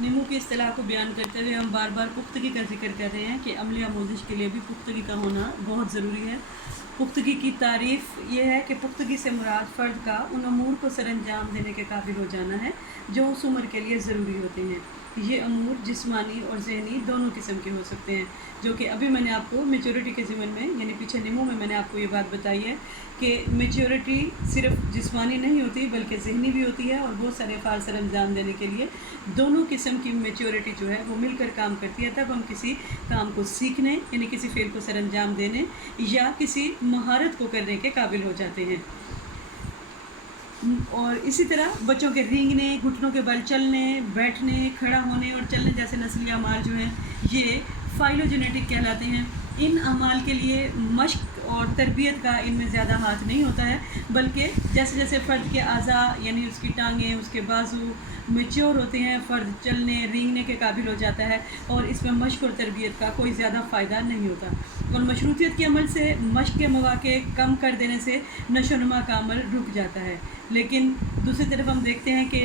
नमू की इस्तिलाह को बयान करते हुए हम बार बार पुख्तगी का जिक्र कर रहे हैं कि अमली आमोज़िश के लिए भी पुख्तगी का होना बहुत ज़रूरी है। पुख्तगी की तारीफ़ ये है कि पुख्तगी से मुराद फ़र्द का उन अमूर को सरअंजाम देने के काबिल हो जाना है जो उस उम्र के लिए ज़रूरी होते हैं। ये अमूर जिस्मानी और ज़हनी दोनों किस्म के हो सकते हैं, जो कि अभी मैंने आपको मेच्योरिटी के ज़िमन में यानी पीछे नमू में मैंने आपको ये बात बताई है कि मेच्योरिटी सिर्फ जिस्मानी नहीं होती बल्कि ज़हनी भी होती है, और बहुत सारे फ़ाल सर अंजाम देने के लिए दोनों किस्म की मेच्योरिटी जो है वो मिलकर काम करती है। तब हम किसी काम को सीखने यानी किसी फ़ेल को सर अंजाम देने या किसी महारत को करने के काबिल हो जाते हैं। और इसी तरह बच्चों के रेंगने, घुटनों के बल चलने, बैठने, खड़ा होने और चलने जैसे नस्ली अमाल जो हैं ये फाइलोजेनेटिक कहलाते हैं। इन अमाल के लिए मश्क और तरबियत का इनमें ज़्यादा हाथ नहीं होता है, बल्कि जैसे जैसे फ़र्द के अज़ा यानी उसकी टांगें, उसके बाजू मैच्योर होते हैं, फ़र्द चलने रेंगने के काबिल हो जाता है, और इसमें मश्क और तरबियत का कोई ज़्यादा फ़ायदा नहीं होता। और मशरूतियत के अमल से मश्क के मौक़े कम कर देने से नशोनुमा का अमल रुक जाता है। लेकिन दूसरी तरफ हम देखते हैं कि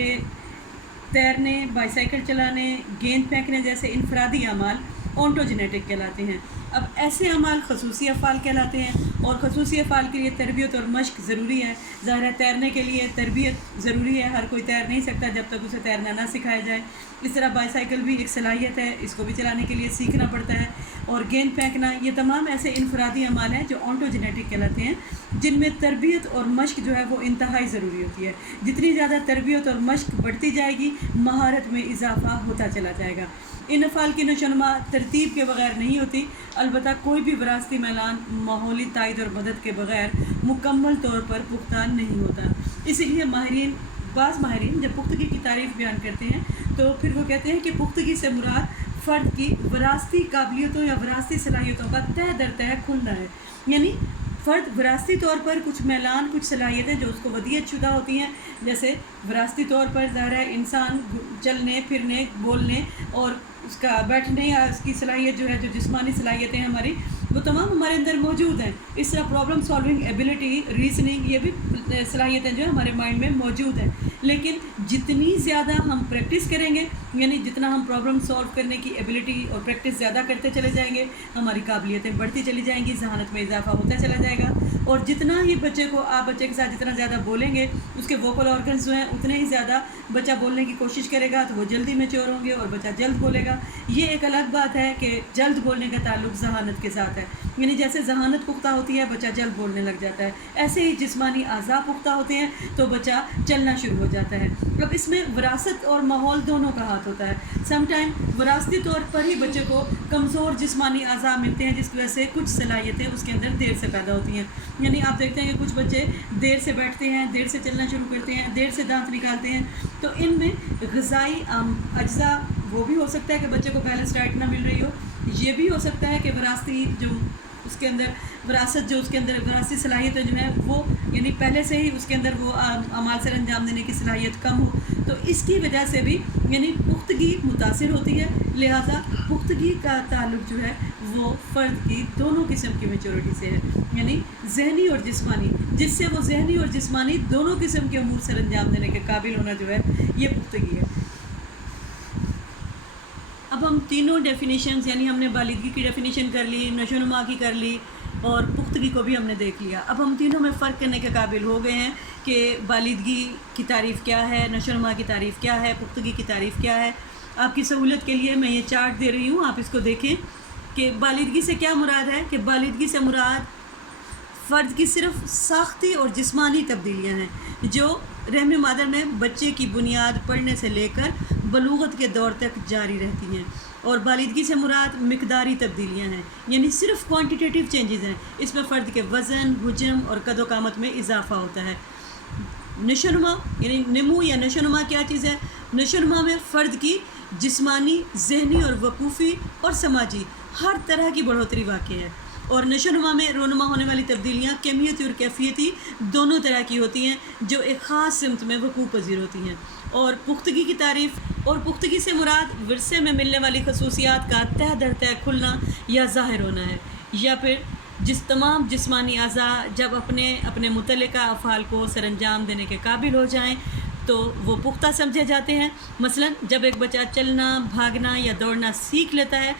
तैरने, बाईसाइकिल चलाने, गेंद फेंकने जैसे इनफरादी अमाल ऑन्टोजेनेटिक कहलाते हैं। अब ऐसे अमाल खसूसी अफ़ाल कहलाते हैं, और खसूसी अफ़ाल के लिए तरबियत और मश्क ज़रूरी है। ज़ाहिर है तैरने के लिए तरबियत ज़रूरी है, हर कोई तैर नहीं सकता जब तक उसे तैरना ना सिखाया जाए। इस तरह बाईसाइकिल भी एक सलाहियत है, इसको भी चलाने के लिए सीखना पड़ता है। और गेंद फेंकना, ये तमाम ऐसे इनफरादी अमाल हैं जो ऑन्टोजेनेटिक कहलाते हैं, जिनमें तरबियत और मश्क जो है वो इंतहाई ज़रूरी होती है। जितनी ज़्यादा तरबियत और मश्क बढ़ती जाएगी, महारत में इजाफ़ा होता चला जाएगा। इन अफ़ाल की नशोनुमा तरतीब के बग़ैर नहीं होती, अलबत्ता कोई भी विरासती मैलान माहौली तायद और मदद के बग़ैर मुकम्मल तौर पर पुख्ता नहीं होता। इसीलिए बाज़ माहिरीन जब पुख्तगी की तारीफ़ बयान करते हैं तो फिर वो कहते हैं कि पुख्तगी से मुराद फ़र्द की विरासती काबिलियतों या विरासती सलाहियतों का तह दर तह खुलना है। यानी फ़र्द विरासती तौर पर कुछ मैलान, कुछ सलाहियतें जो उसको वदीयत शुदा होती हैं, जैसे विरासती तौर पर ज़ाहिर है इंसान चलने फिरने, बोलने और उसका बैठने या उसकी सलाहियत जो है, जो जिस्मानी सलाहियतें हैं हमारी, वो तमाम हमारे अंदर मौजूद हैं। इस तरह प्रॉब्लम सॉल्विंग एबिलिटी, रीजनिंग, ये भी सलाहियतें जो है हमारे माइंड में मौजूद हैं। लेकिन जितनी ज़्यादा हम प्रैक्टिस करेंगे, यानी जितना हम प्रॉब्लम सॉल्व करने की एबिलिटी और प्रैक्टिस ज़्यादा करते चले जाएंगे, हमारी काबिलियतें बढ़ती चली जाएंगी, ज़हानत में इजाफा होता चला जाएगा। और जितना ही आप बच्चे के साथ जितना ज़्यादा बोलेंगे, उसके वोकल ऑर्गन्स जो हैं उतने ही ज़्यादा बच्चा बोलने की कोशिश करेगा, तो वो जल्दी मैच्योर होंगे और बच्चा जल्द बोलेगा। ये एक अलग बात है कि जल्द बोलने का ताल्लुक ज़हानत के साथ है, यानी जैसे ज़हानत पुख्ता होती है बच्चा जल्द बोलने लग जाता है, ऐसे ही जिस्मानी आज़ा पुख्ता होते हैं तो बच्चा चलना शुरू हो जाता है। अब इसमें विरासत और माहौल दोनों का हाथ होता है। समटाइम विरासती तौर पर ही बच्चे को कमज़ोर जिस्मानी आज़ा मिलते हैं, जिसकी वजह से कुछ सलाहियतें उसके अंदर देर से पैदा होती हैं। यानी आप देखते हैं कि कुछ बच्चे देर से बैठते हैं, देर से चलना शुरू करते हैं, देर से दांत निकालते हैं, तो इनमें ग़िज़ाई अज्जा वो भी हो सकता है कि बच्चे को बैलेंस डाइट ना मिल रही हो। ये भी हो सकता है कि विरासती जो उसके अंदर विरासती सलाहियत जो है वो, यानी पहले से ही उसके अंदर वो अमाल सर अंजाम देने की सलाहियत कम हो, तो इसकी वजह से भी यानी पुख्तगी मुतासिर होती है। लिहाजा पुख्तगी का ताल्लुक जो है वो फ़र्द की दोनों किस्म की मैच्योरिटी से है, यानी ज़हनी और जिस्मानी, जिससे वो ज़हनी और जिस्मानी दोनों किस्म के अमूर सर अंजाम देने के काबिल होना जो है ये पुख्तगी है। अब हम तीनों डेफिनेशंस, यानी हमने बालिदगी की डेफिनेशन कर ली, नशोनुमा की कर ली और पुख्तगी को भी हमने देख लिया। अब हम तीनों में फ़र्क करने के काबिल हो गए हैं कि बालिदगी की तारीफ़ क्या है, नशोनुमा की तारीफ़ क्या है, पुख्तगी की तारीफ़ क्या है। आपकी सहूलत के लिए मैं ये चार्ट दे रही हूँ, आप इसको देखें कि बालिदगी से क्या मुराद है। कि बालिदगी से मुराद फ़र्द की सिर्फ साख्ती और जिस्मानी तब्दीलियाँ हैं जो रहम मादर में बच्चे की बुनियाद पढ़ने से लेकर बलूगत के दौर तक जारी रहती हैं। और बालिदगी से मुराद मिकदारी तब्दीलियाँ हैं, यानी सिर्फ क्वांटिटेटिव चेंजेस हैं। इसमें फ़र्द के वज़न, हुजम और कदो-कामत में इजाफ़ा होता है। नशोनुमा यानी नमू या नशोनुमा क्या चीज़ है? नशोनुमा में फ़र्द की जिस्मानी, ज़हनी और वकूफ़ी और समाजी हर तरह की बढ़ोतरी वाक़ है। और नशोनुमा में रोनुमा होने वाली तब्दीलियाँ कैमियती और कैफियती दोनों तरह की होती हैं, जो एक ख़ास सिमत में वक़ूफ़ पज़ीर होती हैं। और पुख्तगी की तारीफ़ और पुख्तगी से मुराद विरसे में मिलने वाली खसूसियात का तह दर तह खुलना या ज़ाहिर होना है, या फिर तमाम जिस्मानी अज़ा जब अपने मुतल्लिका अफ़ाल को सरअंजाम देने के काबिल हो जाएँ تو وہ پختہ سمجھے جاتے ہیں۔ مثلا جب ایک بچہ چلنا، بھاگنا یا دوڑنا سیکھ لیتا ہے